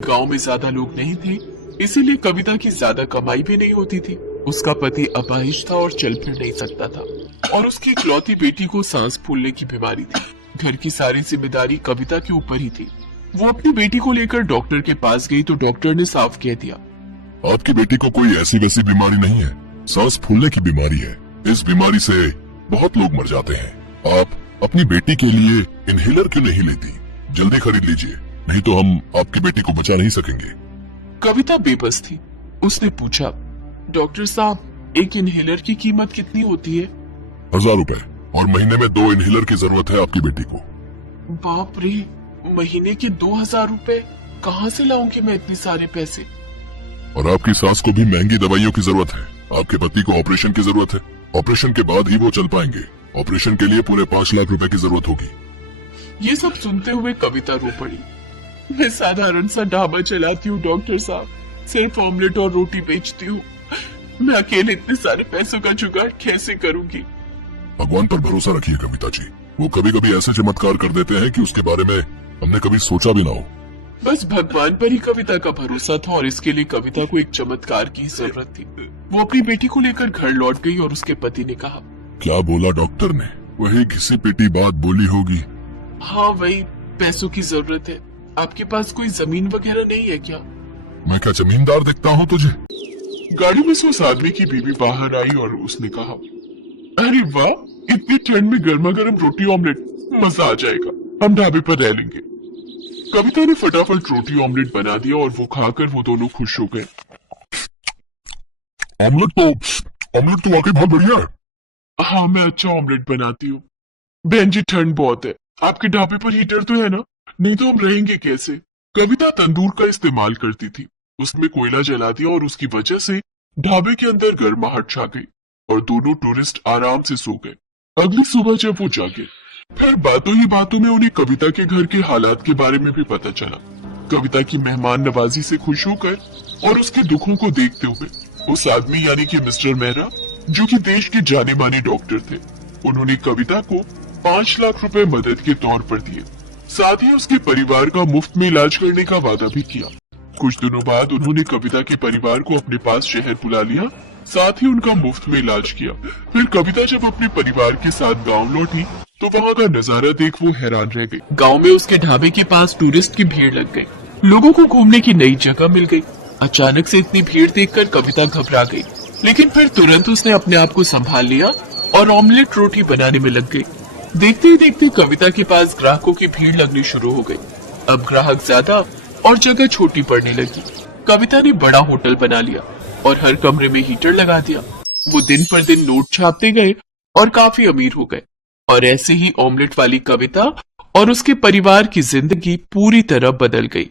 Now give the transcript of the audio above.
गांव में ज्यादा लोग नहीं थे, इसीलिए कविता की ज्यादा कमाई भी नहीं होती थी। उसका पति अपाहिज था और चल फिर नहीं सकता था, और उसकी इकलौती बेटी को सांस फूलने की बीमारी थी। घर की सारी जिम्मेदारी कविता के ऊपर ही थी। वो अपनी बेटी को लेकर डॉक्टर के पास गई तो डॉक्टर ने साफ कह दिया, आपकी बेटी को कोई ऐसी वैसी बीमारी नहीं है, सांस फूलने की बीमारी है। इस बीमारी से बहुत लोग मर जाते हैं। आप अपनी बेटी के लिए इनहेलर क्यों नहीं लेती? जल्दी खरीद लीजिए, नहीं तो हम आपकी बेटी को बचा नहीं सकेंगे। कविता बेबस थी। उसने पूछा, डॉक्टर साहब, एक इनहेलर की कीमत कितनी होती है? 1000 रुपए, और महीने में 2 इनहेलर की जरूरत है आपकी बेटी को। बाप रे, महीने के 2000 रुपए कहाँ से लाऊंगी मैं इतने सारे पैसे? और आपकी सास को भी महंगी दवाइयों की जरूरत है। आपके पति को ऑपरेशन की जरूरत है। ऑपरेशन के बाद ही वो चल पाएंगे। ऑपरेशन के लिए पूरे 5 लाख रुपए की जरूरत होगी। ये सब सुनते हुए कविता रो पड़ी। मैं साधारण सा ढाबा चलाती हूँ डॉक्टर साहब, सिर्फ ऑमलेट और रोटी बेचती हूँ। मैं अकेले इतने सारे पैसों का जुगाड़ कैसे करूंगी? भगवान पर भरोसा रखिए कविता जी, वो कभी कभी ऐसे चमत्कार कर देते हैं कि उसके बारे में हमने कभी सोचा भी ना हो। बस भगवान पर ही कविता का भरोसा था, और इसके लिए कविता को एक चमत्कार की जरूरत थी। वो अपनी बेटी को लेकर घर लौट गई और उसके पति ने कहा, क्या बोला डॉक्टर ने? वही घिसी पिटी बात बोली होगी। हाँ, वही, पैसों की जरूरत है। आपके पास कोई जमीन वगैरह नहीं है क्या? मैं क्या जमींदार दिखता हूँ तुझे? गाड़ी में से उस आदमी की बीवी बाहर आई और उसने कहा, अरे वाह, इतनी ठंड में गर्मा गर्म रोटी ऑमलेट, मजा आ जाएगा, हम ढाबे पर रह लेंगे। कविता ने फटाफट रोटी ऑमलेट बना दिया और वो खाकर वो दोनों खुश हो गए। ऑमलेट तो वाकई बहुत बढ़िया है। हाँ, मैं अच्छा ऑमलेट बनाती हूँ। बहन जी, ठंड बहुत है, आपके ढाबे पर हीटर तो है ना? नहीं तो हम रहेंगे कैसे? कविता तंदूर का इस्तेमाल करती थी। उसमें कोयला जला दिया और उसकी वजह से ढाबे के अंदर गर्माहट छा गई और दोनों टूरिस्ट आराम से सो गए। अगली सुबह जब वो जागे, फिर बातों ही बातों में उन्हें कविता के घर के हालात के बारे में भी पता चला। कविता की मेहमान नवाजी से खुश होकर और उसके दुखों को देखते हुए उस आदमी यानी कि मिस्टर मेहरा, जो कि देश के जाने माने डॉक्टर थे, उन्होंने कविता को 5 लाख रुपए मदद के तौर पर दिए। साथ ही उसके परिवार का मुफ्त में इलाज करने का वादा भी किया। कुछ दिनों बाद उन्होंने कविता के परिवार को अपने पास शहर बुला लिया, साथ ही उनका मुफ्त में इलाज किया। फिर कविता जब अपने परिवार के साथ गांव लौटी तो वहां का नजारा देख वो हैरान रह गई। गांव में उसके ढाबे के पास टूरिस्ट की भीड़ लग गई। लोगों को घूमने की नई जगह मिल गई। अचानक से इतनी भीड़ देखकर कविता घबरा गई, लेकिन फिर तुरंत उसने अपने आप को संभाल लिया और ऑमलेट रोटी बनाने में लग गई। देखते ही देखते कविता के पास ग्राहकों की भीड़ लगनी शुरू हो गई। अब ग्राहक ज्यादा और जगह छोटी पड़ने लगी। कविता ने बड़ा होटल बना लिया और हर कमरे में हीटर लगा दिया। वो दिन पर दिन नोट छापते गए और काफी अमीर हो गए। और ऐसे ही ऑमलेट वाली कविता और उसके परिवार की जिंदगी पूरी तरह बदल गई।